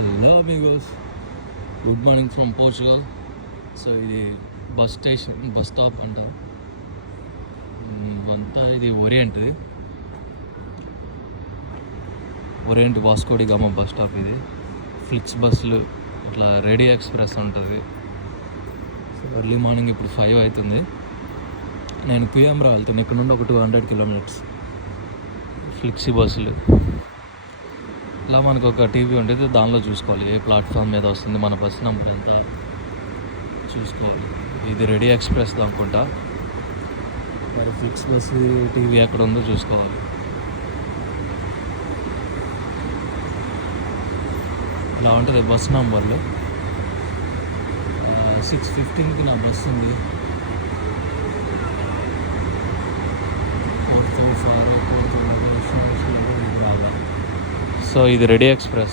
Hello Amigos, good morning from Portugal. So ఇది bus stop అంట అంతా. ఇది orient Vasco da Gama bus stop. ఇది ఫ్లిక్స్ బస్సులు ఇట్లా రెడీ ఎక్స్ప్రెస్ ఉంటుంది. సో ఎర్లీ మార్నింగ్ ఇప్పుడు 5 అవుతుంది. నేను పిఎంరా వెళ్తాను. ఇక్కడ నుండి ఒక 200 కిలోమీటర్స్. ఫ్లిక్సీ బస్సులు ఇలా మనకు ఒక టీవీ ఉంటుంది, దానిలో చూసుకోవాలి ఏ ప్లాట్ఫామ్ మీద వస్తుంది, మన బస్ నెంబర్ ఎంత చూసుకోవాలి. ఇది రెడీ ఎక్స్ప్రెస్ అనుకుంటా. మరి ఫ్లిక్స్ బస్ టీవీ ఎక్కడ ఉందో చూసుకోవాలి. ఇలా ఉంటుంది బస్ నెంబర్లు. 6:15కి నా బస్ ఉంది. 4 సో ఇది రెడీ ఎక్స్ప్రెస్.